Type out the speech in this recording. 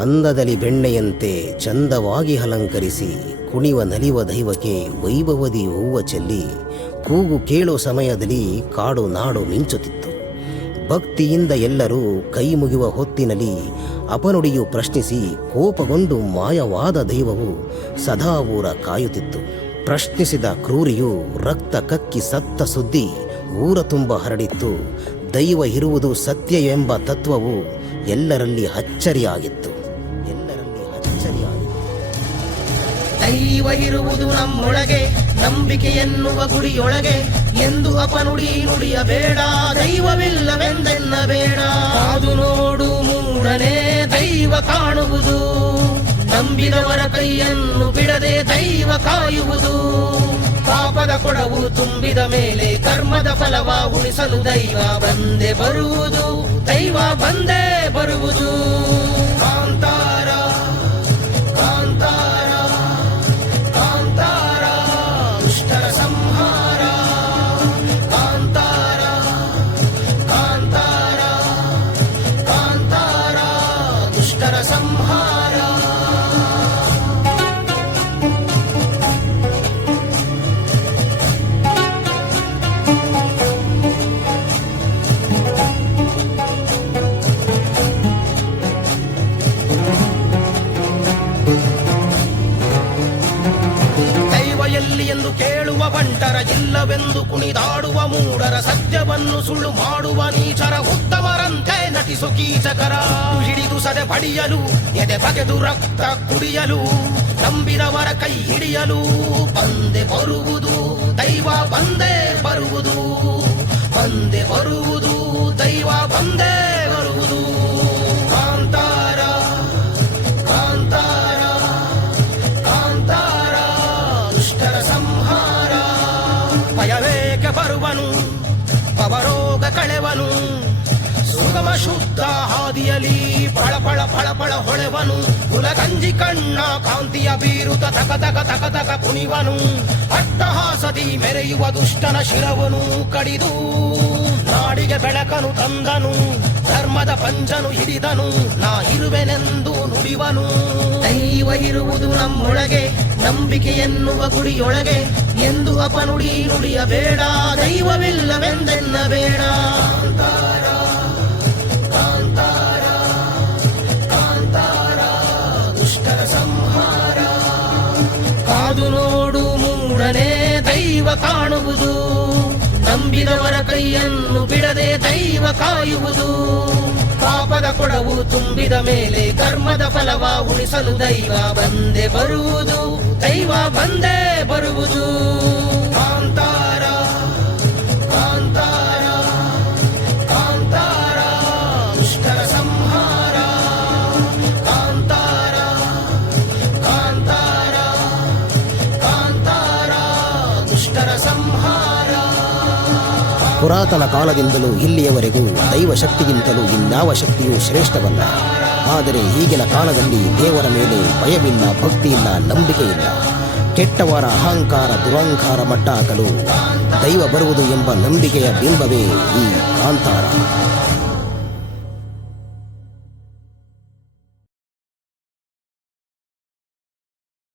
ಅಂದದಲ್ಲಿ ಬೆಣ್ಣೆಯಂತೆ ಚಂದವಾಗಿ ಅಲಂಕರಿಸಿ ಕುಣಿವ ನಲಿವ ದೈವಕ್ಕೆ ವೈಭವದಿ ಹೂವ ಚೆಲ್ಲಿ ಕೂಗು ಕೇಳೋ ಸಮಯದಲ್ಲಿ ಕಾಡು ನಾಡು ಮಿಂಚುತ್ತಿತ್ತು. ಭಕ್ತಿಯಿಂದ ಎಲ್ಲರೂ ಕೈ ಮುಗಿಯುವ ಹೊತ್ತಿನಲ್ಲಿ ಅಪನುಡಿಯು ಪ್ರಶ್ನಿಸಿ ಕೋಪಗೊಂಡು ಮಾಯವಾದ ದೈವವು ಸದಾ ಊರ ಕಾಯುತ್ತಿತ್ತು. ಪ್ರಶ್ನಿಸಿದ ಕ್ರೂರಿಯು ರಕ್ತ ಕಕ್ಕಿ ಸತ್ತ ಸುದ್ದಿ ಊರ ತುಂಬ ಹರಡಿತ್ತು. ದೈವ ಇರುವುದು ಸತ್ಯ ಎಂಬ ತತ್ವವು ಎಲ್ಲರಲ್ಲಿ ಅಚ್ಚರಿಯಾಗಿತ್ತು. ದೈವ ಇರುವುದು ನಮ್ಮೊಳಗೆ, ನಂಬಿಕೆ ಎನ್ನುವ ಗುರಿಯೊಳಗೆ ಎಂದು ಅಪನುಡಿ ನುಡಿಯಬೇಡ. ದೈವವಿಲ್ಲವೆಂದೆನ್ನಬೇಡ. ಕಾದು ನೋಡು ಮೂಡನೆ ದೈವ ಕಾಣುವುದು. ನಂಬಿದವರ ಕೈಯನ್ನು ಬಿಡದೆ ದೈವ ಕಾಯುವುದು. ಪಾಪದ ಕೊಡವು ತುಂಬಿದ ಮೇಲೆ ಕರ್ಮದ ಫಲವ ಉಳಿಸಲು ದೈವ ಬಂದೇ ಬರುವುದು. ದೈವ ಬಂದೇ ಬರುವುದು. ಕಾಂತಾರ ಕಾಂತಾರ ಕಾಂತಾರ ದುಷ್ಟರ ಸಂಹಾರ. ಕಾಂತಾರ ಕಾಂತಾರ ಕಾಂತಾರ ದುಷ್ಟರ ಸಂಹಾರ. ಎಂದು ಕೇಳುವ ಬಂಟರ, ಇಲ್ಲವೆಂದು ಕುಣಿದಾಡುವ ಮೂಢರ, ಸತ್ಯವನ್ನು ಸುಳ್ಳು ಮಾಡುವ ನೀಚರ, ಉತ್ತಮರಂತೆ ನಟಿಸು ಕೀಚಕರ. ಹಿಡಿದು ಸದೆ ಪಡಿಯಲು ಎದೆ ಬಗೆದು ರಕ್ತ ಕುಡಿಯಲು ನಂಬಿದವರ ಕೈ ಹಿಡಿಯಲು ಬಂದೆ ಬರುವುದು ದೈವ ಬಂದೇ ಬರುವುದು. ಬಂದೆ ಬರುವುದು ದೈವ ಬಂದೇ ಬರುವುದು. ಕಾಂತಾರ ಕಾಂತಾರ ಕಾಂತಾರ ದುಷ್ಟರ ಸಂಹಾರ. ಭಯವೇಕೆ ಬರುವನು ಪವರೋಗ ಕಳೆವನು. ಸುಗಮ ಶುದ್ಧ ಹಾದಿಯಲಿ ಫಳಫಳ ಫಳಫಳ ಹೊಳೆವನು. ಕುಲಗಂಜಿ ಕಣ್ಣ ಕಾಂತಿಯ ಬೀರುತ ತಕ ತಕ ತಕ ತಕ ಕುಣಿವನು. ಅಟ್ಟಹಾಸದಿ ಮೆರೆಯುವ ದುಷ್ಟನ ಶಿರವನು ಕಡಿದು ನಾಡಿಗೆ ಬೆಳಕನು ತಂದನು. ಧರ್ಮದ ಪಂಜನು ಹಿಡಿದನು. ನಾ ಇರುವೆನೆಂದು ನುಡಿವನು. ದೈವ ಇರುವುದು ನಮ್ಮೊಳಗೆ, ನಂಬಿಕೆ ಎನ್ನುವ ಗುರಿಯೊಳಗೆ ಎಂದು ಅಪನುಡಿ ನುಡಿಯಬೇಡ. ದೈವವಿಲ್ಲವೆಂದೆನ್ನಬೇಡ. ಕಾಂತಾರ ಕಾಂತಾರ ಕಾಂತಾರ ದುಷ್ಟರ ಸಂಹಾರ. ಕಾದು ನೋಡು ಮೂಡನೆ ದೈವ ಕಾಣುವುದು. ನಂಬಿದವರ ಕೈಯನ್ನು ಬಿಡದೆ ದೈವ ಕಾಯುವುದು. ಪಾಪದ ಕೊಡವು ತುಂಬಿದ ಮೇಲೆ ಕರ್ಮದ ಫಲವ ಉಳಿಸಲು ದೈವ ಬಂದೇ ಬರುವುದು. ದೈವ ಬಂದೇ ಬರುವುದು. ಕಾಂತಾರ ಕಾಂತಾರ ಕಾಂತಾರ ದುಷ್ಟರ ಸಂಹಾರ. ಕಾಂತಾರ ಕಾಂತಾರ ಕಾಂತಾರ ದುಷ್ಟರ ಸಂಹಾರ. ಪುರಾತನ ಕಾಲದಿಂದಲೂ ಇಲ್ಲಿಯವರೆಗೂ ದೈವ ಶಕ್ತಿಗಿಂತಲೂ ಇನ್ಯಾವ ಶಕ್ತಿಯೂ ಶ್ರೇಷ್ಠವಲ್ಲ. ಆದರೆ ಈಗಿನ ಕಾಲದಲ್ಲಿ ದೇವರ ಮೇಲೆ ಭಯವಿಲ್ಲ, ಭಕ್ತಿಯಿಲ್ಲ, ನಂಬಿಕೆ ಇಲ್ಲ. ಕೆಟ್ಟವರ ಅಹಂಕಾರ ದುರಹಂಕಾರ ಮಟ್ಟ ಹಾಕಲು ದೈವ ಬರುವುದು ಎಂಬ ನಂಬಿಕೆಯ ಬಿಂಬವೇ ಈ ಕಾಂತಾರ.